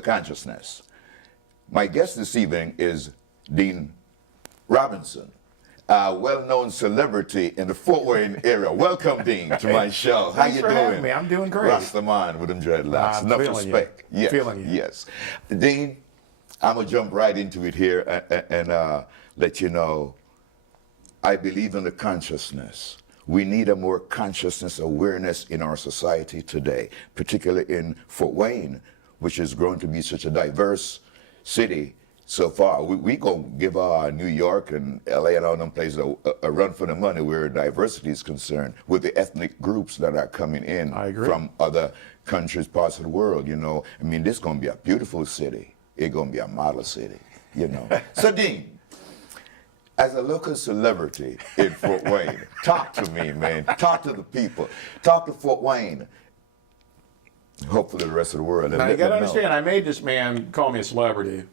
the consciousness. My guest this evening is Dean Robinson, a well-known celebrity in the Fort Wayne area. Welcome, Dean, to my show. How you doing? Having me. I'm doing great. Rastaman with them dreadlocks. Enough respect. You. Yes. Feeling you. Yes. Dean, I'm going to jump right into it here and let you know, I believe in the consciousness. We need a more consciousness awareness in our society today, particularly in Fort Wayne, which has grown to be such a diverse city so far. We gonna give New York and LA and all them places a run for the money where diversity is concerned, with the ethnic groups that are coming in from other countries, parts of the world, you know. I mean, this is gonna be a beautiful city. It's gonna be a model city, you know. So Dean, as a local celebrity in Fort Wayne, talk to me, man. Talk to the people. Talk to Fort Wayne. Hopefully the rest of the world. Now you got to understand, I made this man call me a celebrity.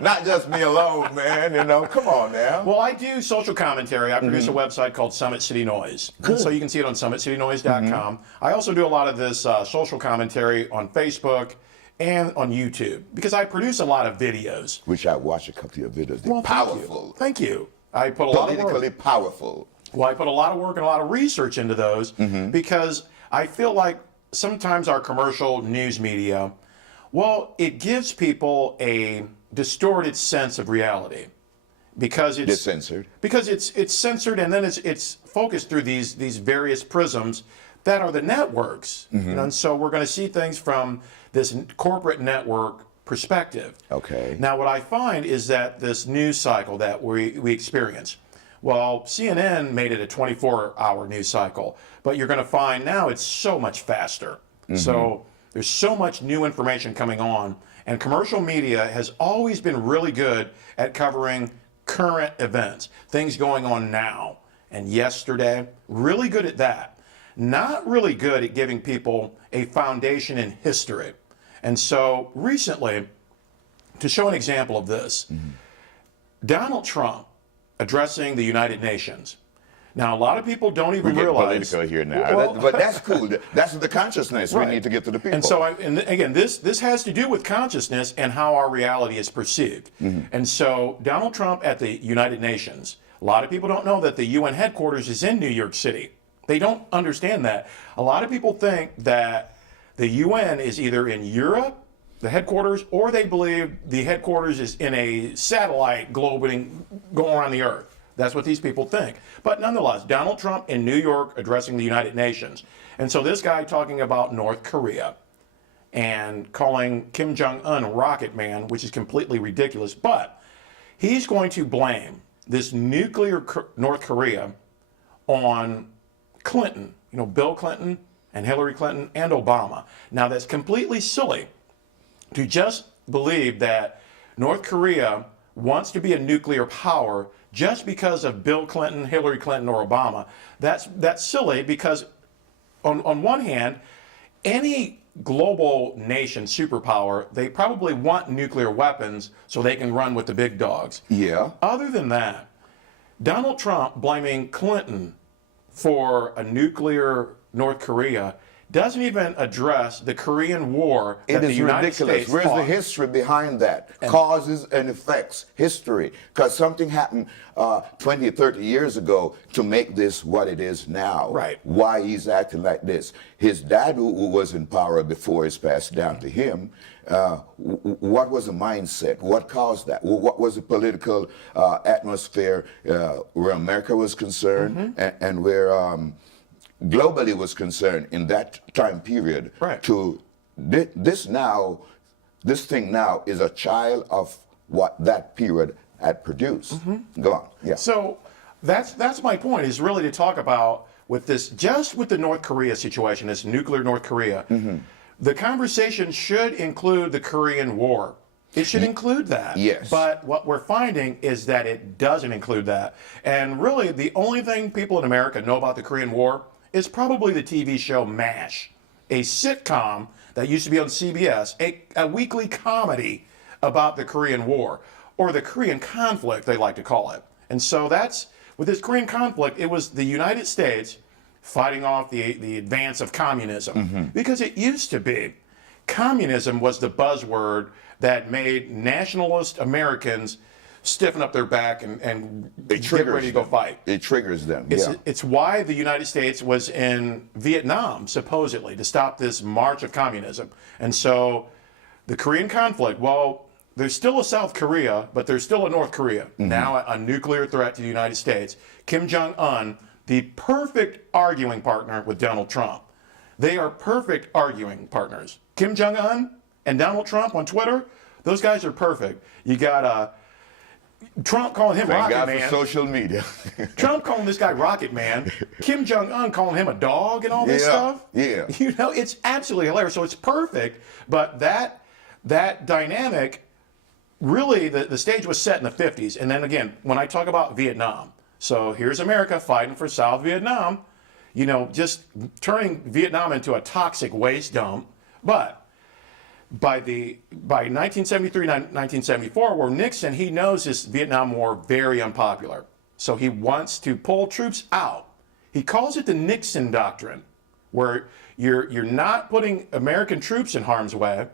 Not just me alone, man. You know, come on now. Well, I do social commentary. I produce a website called Summit City Noise. So you can see it on summitcitynoise.com. I also do a lot of this social commentary on Facebook and on YouTube, because I produce a lot of videos. Which I watched a couple of your videos. They're powerful. Thank you. I put a lot of work. Politically powerful. Well, I put a lot of work and a lot of research into those because I feel like sometimes our commercial news media, well, it gives people a distorted sense of reality because it's censored. Because it's censored, and then it's focused through these various prisms that are the networks. You know, and so we're going to see things from this corporate network perspective. Okay. Now, what I find is that this news cycle that we experience, well, CNN made it a 24-hour news cycle, but you're going to find now it's so much faster. So there's so much new information coming on, and commercial media has always been really good at covering current events, things going on now and yesterday, really good at that. Not really good at giving people a foundation in history. And so recently, to show an example of this, Donald Trump addressing the United Nations. Now, a lot of people don't even realize. Political here now, but that's cool. That's the consciousness we need to get to the people. And so, and again, this has to do with consciousness and how our reality is perceived. And so, Donald Trump at the United Nations. A lot of people don't know that the UN headquarters is in New York City. They don't understand that. A lot of people think that the UN is either in Europe, the headquarters, or they believe the headquarters is in a satellite going around the earth. That's what these people think. But nonetheless, Donald Trump in New York addressing the United Nations. And so this guy talking about North Korea and calling Kim Jong-un Rocket Man, which is completely ridiculous. But he's going to blame this nuclear North Korea on Clinton, you know, Bill Clinton and Hillary Clinton and Obama. Now, that's completely silly to just believe that North Korea wants to be a nuclear power just because of Bill Clinton, Hillary Clinton, or Obama. That's silly because on one hand, any global nation, superpower, they probably want nuclear weapons so they can run with the big dogs. Yeah. Other than that, Donald Trump blaming Clinton for a nuclear North Korea doesn't even address the Korean War that the United States fought. Where's the history behind that? Causes and effects, history. Because something happened 20 or 30 years ago to make this what it is now. Right. Why he's acting like this. His dad, who was in power before it's passed down to him, what was the mindset? What caused that? What was the political atmosphere where America was concerned and where globally was concerned in that time period? Right. To this thing now is a child of what that period had produced. Go on. Yeah. So that's my point, is really to talk about with this, just with the North Korea situation, this nuclear North Korea, the conversation should include the Korean War. It should include that. Yes. But what we're finding is that it doesn't include that. And really, the only thing people in America know about the Korean War is probably the TV show MASH, a sitcom that used to be on CBS, a weekly comedy about the Korean War, or the Korean conflict, they like to call it. And so that's, with this Korean conflict, it was the United States fighting off the advance of communism. Because it used to be communism was the buzzword that made nationalist Americans stiffen up their back and get ready to go fight. It triggers them. It's why the United States was in Vietnam, supposedly, to stop this march of communism. And so the Korean conflict, well, there's still a South Korea, but there's still a North Korea. Now a nuclear threat to the United States. Kim Jong-un, the perfect arguing partner with Donald Trump. They are perfect arguing partners. Kim Jong-un and Donald Trump on Twitter, those guys are perfect. You got Trump calling him Thank Rocket God Man. for social media. Trump calling this guy Rocket Man. Kim Jong-un calling him a dog and all this stuff. Yeah. You know, it's absolutely hilarious. So it's perfect. But that dynamic, really, the stage was set in the 50s. And then again, when I talk about Vietnam, so here's America fighting for South Vietnam, you know, just turning Vietnam into a toxic waste dump. But by 1973, 1974, where Nixon, he knows this Vietnam War very unpopular. So he wants to pull troops out. He calls it the Nixon Doctrine, where you're not putting American troops in harm's way.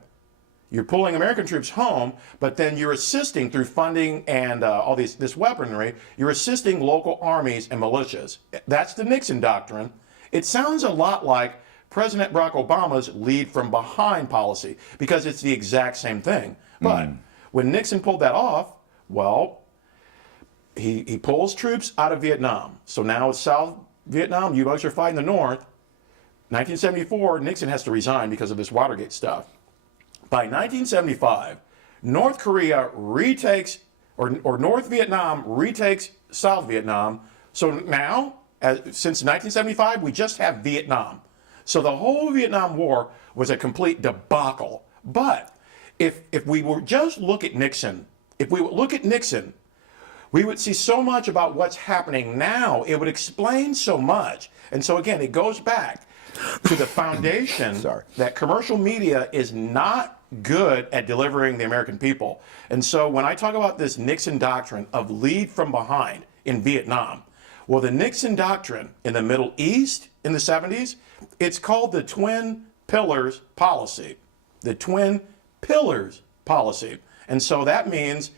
You're pulling American troops home, but then you're assisting through funding and all this weaponry. You're assisting local armies and militias. That's the Nixon Doctrine. It sounds a lot like President Barack Obama's lead from behind policy, because it's the exact same thing. But when Nixon pulled that off, well, he pulls troops out of Vietnam. So now it's South Vietnam, U.S. are fighting the North. 1974, Nixon has to resign because of this Watergate stuff. By 1975, North Korea retakes, or North Vietnam retakes South Vietnam. So now, since 1975, we just have Vietnam. So the whole Vietnam War was a complete debacle. But if we were just look at Nixon, we would see so much about what's happening now. It would explain so much. And so again, it goes back to the foundation that commercial media is not good at delivering the American people. And so when I talk about this Nixon doctrine of lead from behind in Vietnam, well, the Nixon doctrine in the Middle East in the 70s, it's called the Twin Pillars Policy. The Twin Pillars Policy. And so that means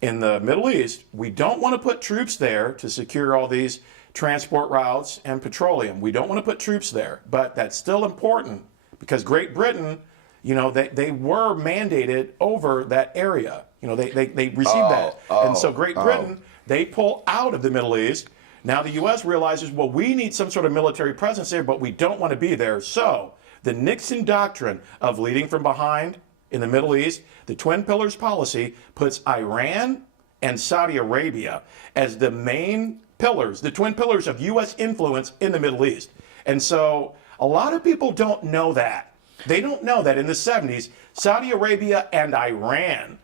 in the Middle East, we don't want to put troops there to secure all these transport routes and petroleum. We don't want to put troops there, but that's still important because Great Britain, you know, they were mandated over that area. You know, they received that. And so Great Britain, they pull out of the Middle East. Now the U.S. realizes, well, we need some sort of military presence there, but we don't want to be there. So the Nixon doctrine of leading from behind in the Middle East, the Twin Pillars Policy, puts Iran and Saudi Arabia as the main pillars, the twin pillars of U.S. influence in the Middle East. And so a lot of people don't know that. They don't know that in the 70s, Saudi Arabia and Iran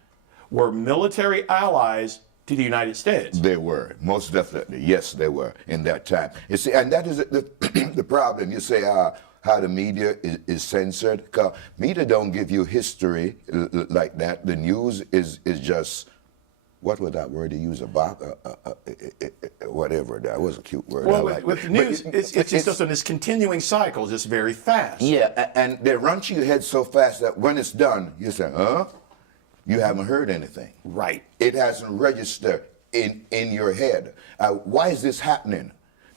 were military allies to the United States. They were, most definitely. Yes, they were in that time. You see, and that is the problem. You say how the media is censored. 'Cause media don't give you history like that. The news is just, what was that word he used? Whatever. That was a cute word. Well, with the news, it's just on this continuing cycle, just very fast. Yeah, and they run to your head so fast that when it's done, you say, huh? You haven't heard anything. Right. It hasn't registered in your head. Why is this happening?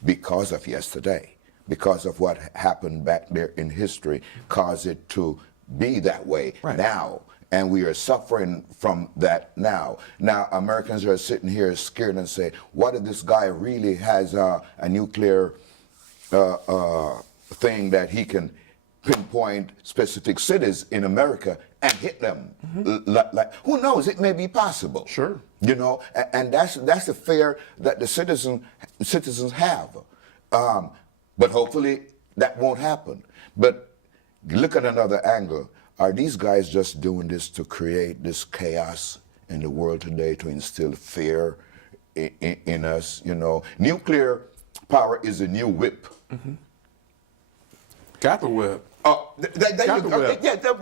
Because of yesterday. Because of what happened back there in history caused it to be that way now. And we are suffering from that now. Now, Americans are sitting here scared and say, what if this guy really has a nuclear thing that he can pinpoint specific cities in America and hit them? Like, who knows? It may be possible. Sure. You know, and that's the fear that the citizens have. But hopefully that won't happen. But look at another angle. Are these guys just doing this to create this chaos in the world today, to instill fear in us? You know, nuclear power is a new whip. Got the whip. Oh, got the whip. Yeah, the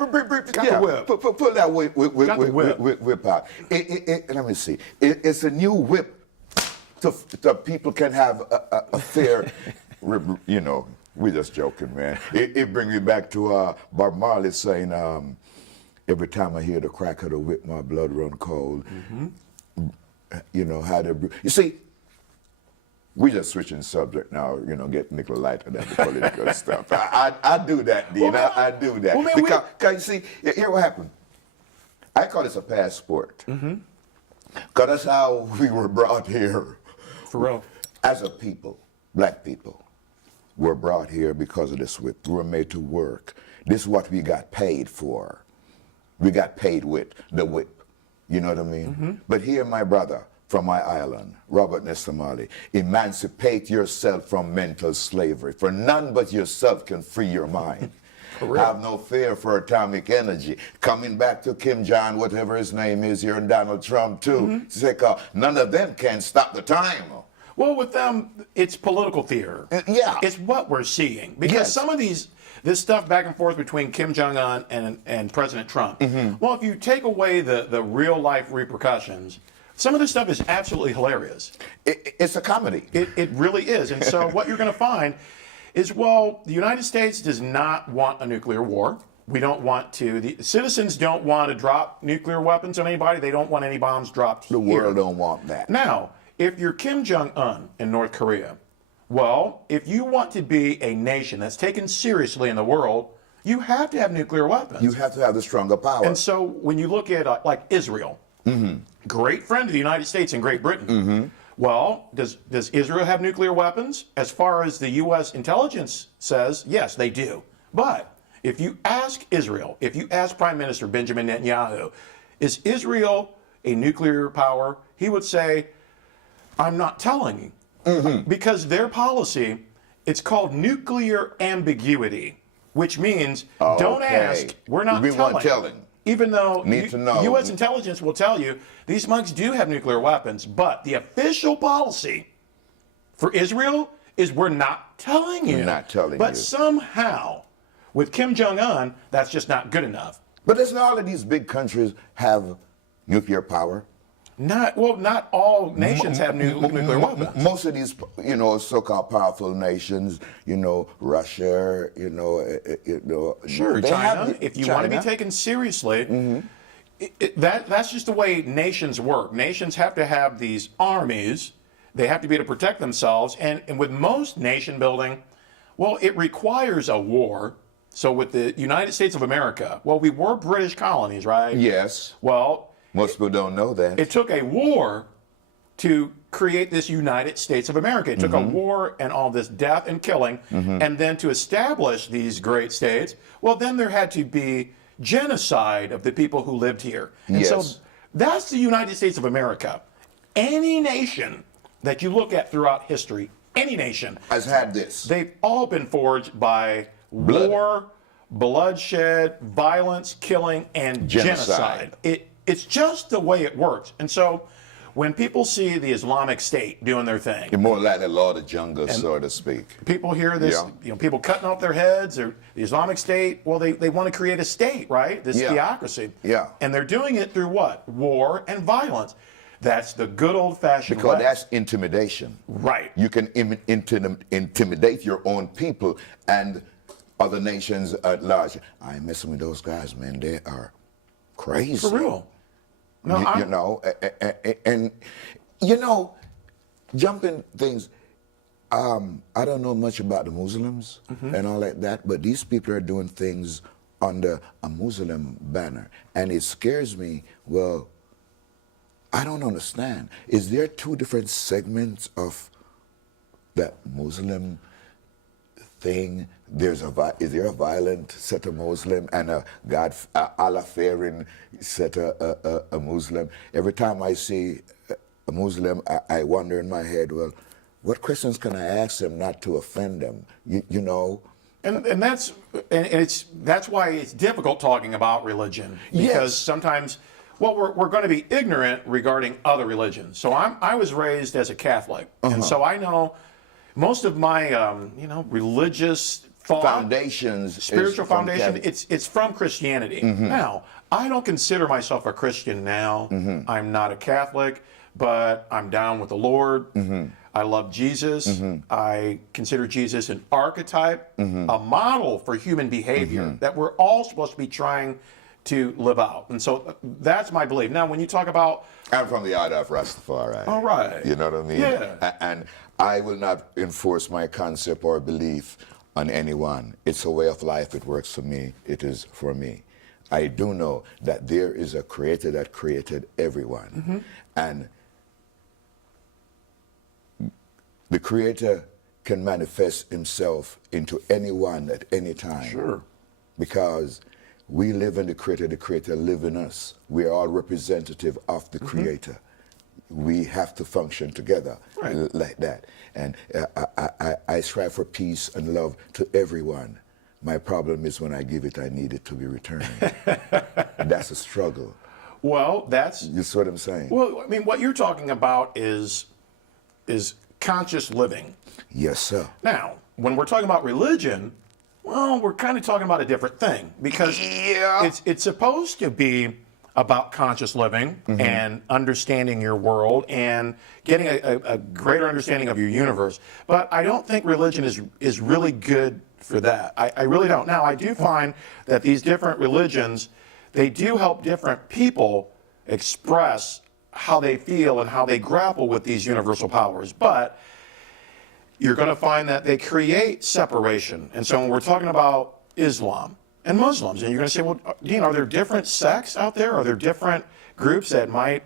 whip. Pull that whip out. Let me see. It's a new whip, so people can have a fair, you know, We're just joking, man. It brings me back to Bob Marley saying, every time I hear the crack of the whip, my blood run cold. You know, how to... You see, we just switching subject now, you know, get Nicola lighter than the political stuff. I do that, Dean. Well, I do that. well, man, because you see, here what happened. I call this a passport. Because that's how we were brought here. For real. As a people, black people, were brought here because of this whip. We were made to work. This is what we got paid for. We got paid with the whip. You know what I mean? But here, my brother, from my island, Robert Nestamali, emancipate yourself from mental slavery, for none but yourself can free your mind. Have no fear for atomic energy. Coming back to Kim Jong, whatever his name is here, and Donald Trump too. None of them can stop the time. Well, with them, it's political theater. Yeah. It's what we're seeing. Because some of this stuff back and forth between Kim Jong-un and President Trump, well, if you take away the real life repercussions, some of this stuff is absolutely hilarious. It's a comedy. It really is. And so what you're going to find is, well, the United States does not want a nuclear war. We don't want to. The citizens don't want to drop nuclear weapons on anybody. They don't want any bombs dropped here. The world don't want that. Now, if you're Kim Jong-un in North Korea, well, if you want to be a nation that's taken seriously in the world, you have to have nuclear weapons. You have to have the stronger power. And so when you look at like Israel, great friend of the United States and Great Britain. Well, does Israel have nuclear weapons? As far as the U.S. intelligence says, yes, they do. But if you ask Israel, if you ask Prime Minister Benjamin Netanyahu, is Israel a nuclear power? He would say, I'm not telling you. Because their policy, it's called nuclear ambiguity, which means don't ask, we're not telling. Even though U.S. intelligence will tell you these mugs do have nuclear weapons, but the official policy for Israel is we're not telling you. We're not telling you. But somehow, with Kim Jong-un, that's just not good enough. But doesn't all of these big countries have nuclear power? Not all nations have nuclear weapons. Most of these, so-called powerful nations, Russia, Sure, they China. have If you want to be taken seriously, that's just the way nations work. Nations have to have these armies. They have to be able to protect themselves. And with most nation building, well, it requires a war. So with the United States of America, well, we were British colonies, right? Yes. Well, most people don't know that. it took a war to create this United States of America. It took a war and all this death and killing, and then to establish these great states, well, then there had to be genocide of the people who lived here. And so that's the United States of America. Any nation that you look at throughout history, any nation has had this. They've all been forged by war, bloodshed, violence, killing, and genocide. It's just the way it works. And so when people see the Islamic State doing their thing, You're more like the Lord of the Jungle, so to speak. people hear this, people cutting off their heads, or the Islamic State, well, they want to create a state, right? This theocracy. Yeah. And they're doing it through what? War and violence. That's the good old-fashioned Because way. that's intimidation. Right. You can intimidate your own people and other nations at large. I ain't messing with those guys, man. They are crazy. For real. No, jumping things. I don't know much about the Muslims and all like that, but these people are doing things under a Muslim banner, and it scares me. Well, I don't understand. Is there two different segments of that Muslim thing? Is there a violent set of Muslim and a Allah-fearing set a Muslim? Every time I see a Muslim, I wonder in my head, well, what questions can I ask them not to offend them? You know? And that's why it's difficult talking about religion, because sometimes, well, we're going to be ignorant regarding other religions. So I was raised as a Catholic, and so I know most of my religious thought, foundations, spiritual foundation, it's from Christianity. Now, I don't consider myself a Christian now. I'm not a Catholic, but I'm down with the Lord. I love Jesus. I consider Jesus an archetype, a model for human behavior that we're all supposed to be trying to live out. And so that's my belief. Now, when you talk about... I'm from the order of Rastafari. All right. You know what I mean? Yeah. And I will not enforce my concept or belief on anyone. It's a way of life. It works for me. It is for me. I do know that there is a creator that created everyone. And the creator can manifest himself into anyone at any time. Sure. Because we live in the creator live in us. We are all representative of the creator. We have to function together like that. And I strive for peace and love to everyone. My problem is when I give it, I need it to be returned. That's a struggle. Well, that's... You see what I'm saying? Well, I mean, what you're talking about is conscious living. Yes, sir. Now, when we're talking about religion, well, we're kind of talking about a different thing because it's supposed to be about conscious living and understanding your world and getting a greater understanding of your universe. But I don't think religion is really good for that. I really don't. Now, I do find that these different religions, they do help different people express how they feel and how they grapple with these universal powers. But you're going to find that they create separation. And so when we're talking about Islam and Muslims, and you're going to say, well, Dean, are there different sects out there? Are there different groups that might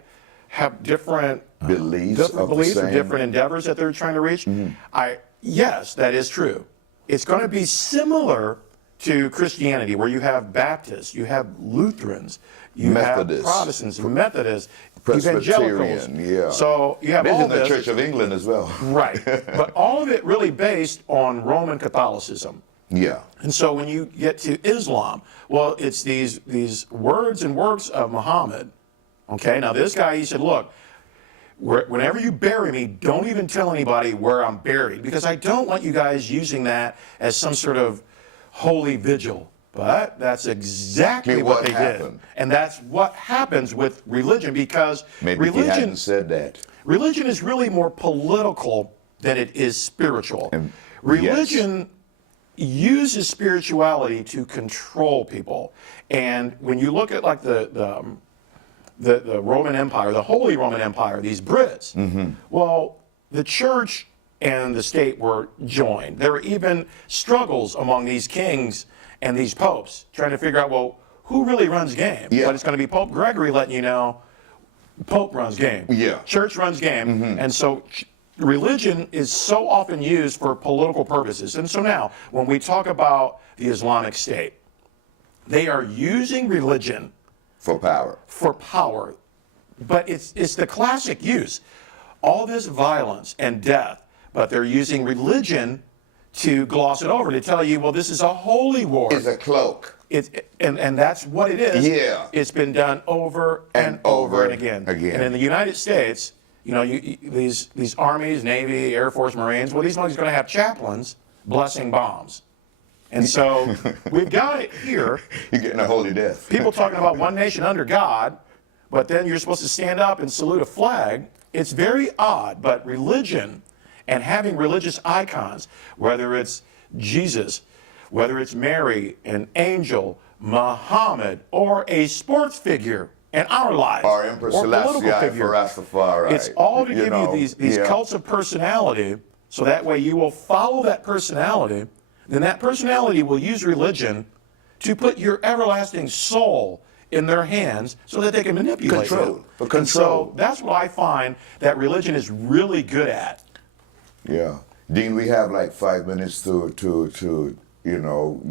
have different beliefs or different endeavors that they're trying to reach? Yes, that is true. It's going to be similar to Christianity, where you have Baptists, you have Lutherans, you Methodists, have Protestants, Methodists, Presbyterian, evangelicals. So you have all this. this. The Church of England as well. Right. But all of it really based on Roman Catholicism. Yeah. And so when you get to Islam, well, it's these words and works of Muhammad. Okay, now this guy, he said, look, whenever you bury me, don't even tell anybody where I'm buried, because I don't want you guys using that as some sort of holy vigil. But that's exactly what they did. And that's what happens with religion, because maybe he hadn't said that. Religion is really more political than it is spiritual. Religion uses spirituality to control people. And when you look at like the Roman Empire, the Holy Roman Empire, these Brits, well, the church and the state were joined. There were even struggles among these kings and these popes trying to figure out, well, who really runs game? Yeah. But it's going to be Pope Gregory letting you know, Pope runs game. Yeah. Church runs game. And so religion is so often used for political purposes. And so now, when we talk about the Islamic State, they are using religion for power. For power. But it's the classic use. All this violence and death, but they're using religion to gloss it over, to tell you, well, this is a holy war. It's a cloak. And that's what it is. Yeah. It's been done over and over and again. Again. And in the United States, you know, these armies, Navy, Air Force, Marines, well, these ones are going to have chaplains blessing bombs. And so we've got it here. You're getting a holy death. People talking about one nation under God, but then you're supposed to stand up and salute a flag. It's very odd, but religion and having religious icons, whether it's Jesus, whether it's Mary, an angel, Muhammad, or a sports figure in our lives, or Empress Selassie for Rastafari. It's all to give you these cults of personality, so that way you will follow that personality. Then that personality will use religion to put your everlasting soul in their hands so that they can manipulate you. For control. And so that's what I find that religion is really good at. Yeah. Dean, we have like 5 minutes to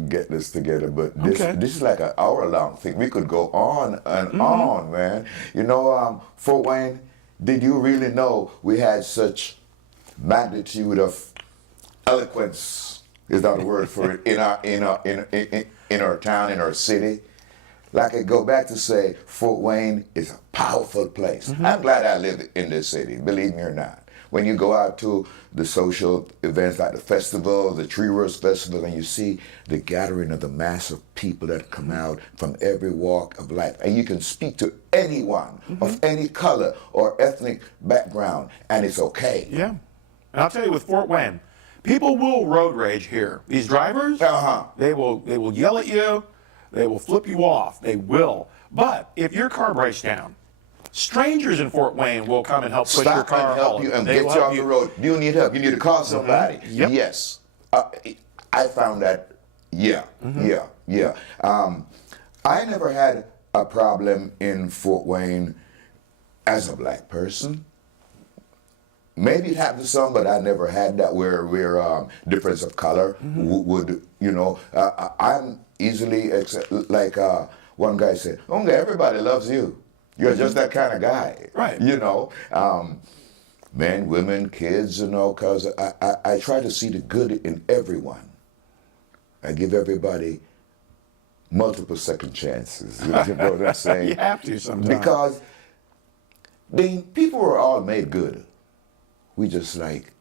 get this together, but this is like an hour-long thing. We could go on and on, man. You know, Fort Wayne, did you really know we had such magnitude of eloquence? Is that a word for it? In our town, in our city. Like I go back to say, Fort Wayne is a powerful place. I'm glad I live in this city, believe me or not. When you go out to the social events like the festival, the Tree Rose Festival, and you see the gathering of the mass of people that come out from every walk of life, and you can speak to anyone of any color or ethnic background, and it's okay. Yeah. And I'll tell you, with Fort Wayne, people will road rage here. These drivers, they will yell at you, they will flip you off, they will. But if your car breaks down, strangers in Fort Wayne will come and help push your Stop car and help you and They get will you help off the road. You need help. You need to call somebody. Yep. Yes. I found that, yeah. I never had a problem in Fort Wayne as a black person. Maybe it happened to some, but I never had that where difference of color would, you know, I'm easily accept, like one guy said, Unger, everybody loves you. You're just that kind of guy. Right. You know, men, women, kids, you know, because I try to see the good in everyone. I give everybody multiple second chances. You know what I'm saying? You have to sometimes. Because people are all made good. We just like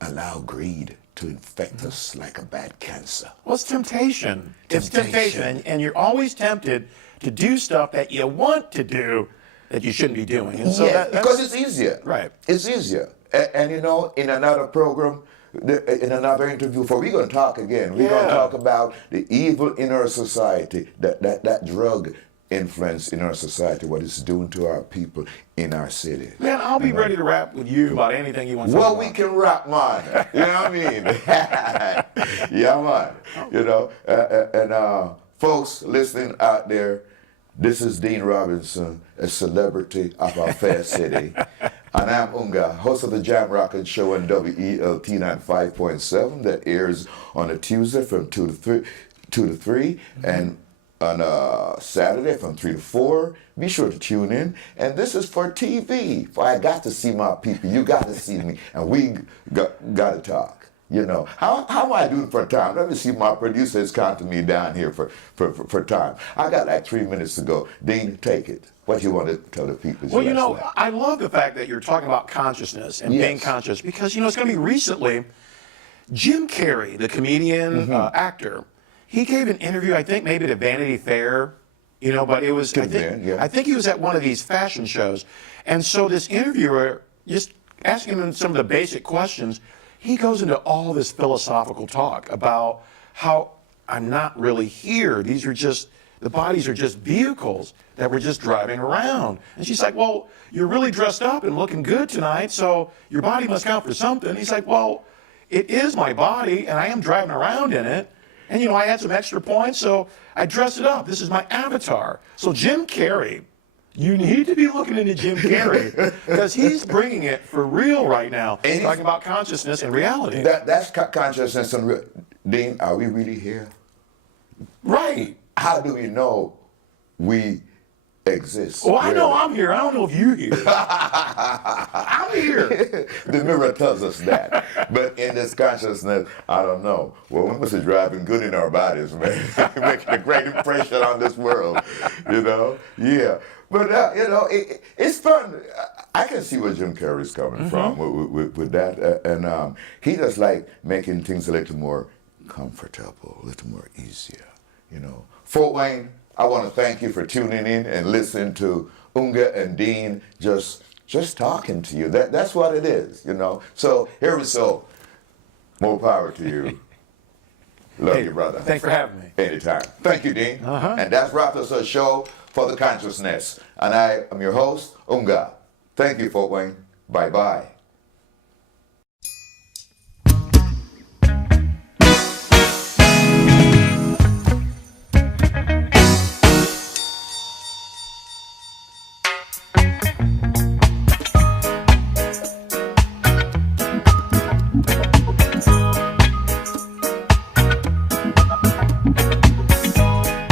allow greed to infect us like a bad cancer. Well, it's temptation. It's temptation. And you're always tempted to do stuff that you want to do that you shouldn't be doing. And so Yeah, because it's easier. Right. It's easier. And you know, in another program, in another interview, we're going to talk again. We're going to talk about the evil in our society, that drug influence in our society, what it's doing to our people in our city. Man, I'll be ready to rap with you about anything you want to talk Well, about. we can rap, man. You know what I mean? Yeah, man. You know, and folks listening out there, this is Dean Robinson, a celebrity of our fair city. And I'm Unga, host of the Jam Rockin' Show on WELT 95.7 that airs on a Tuesday from 2 to 3, and on Saturday from 3 to 4. Be sure to tune in. And this is for TV. For I got to see my people. You got to see me. And we got to talk. You know, how am I doing for time? Let me see. My producer is counting me down here for time. I got like 3 minutes to go. Dean, take it. What you want to tell the people? Well, you know, I love the fact that you're talking about consciousness and being conscious, because, you know, it's going to be recently, Jim Carrey, the comedian, actor, he gave an interview, I think maybe to Vanity Fair, you know, but it was, I think he was at one of these fashion shows. And so this interviewer, just asking him some of the basic questions, he goes into all this philosophical talk about how I'm not really here. These are just, the bodies are just vehicles that we're just driving around. And she's like, well, you're really dressed up and looking good tonight, so your body must count for something. He's like, well, it is my body, and I am driving around in it. And, you know, I had some extra points, so I dressed it up. This is my avatar. So Jim Carrey, you need to be looking into Jim Carrey, because he's bringing it for real right now, and talking about consciousness and reality. That's consciousness and Dean, are we really here? Right. How do we know we exist? Well, I know I'm here. I don't know if you're here. I'm here. The mirror tells us that. But in this consciousness, I don't know. Well, we must be driving good in our bodies, man. Making a great impression on this world, you know? Yeah. But, you know, it's fun. I can see where Jim Carrey's coming from with that. And he just like making things a little more comfortable, a little more easier, you know. Fort Wayne, I want to thank you for tuning in and listening to Unga and Dean just talking to you. That's what it is, you know. So here we go. More power to you. Love you, brother. Thanks for having me. Anytime. Thank you, Dean. And that's wrapped us a show for the consciousness. And I am your host, Unga. Thank you, Fort Wayne. Bye-bye.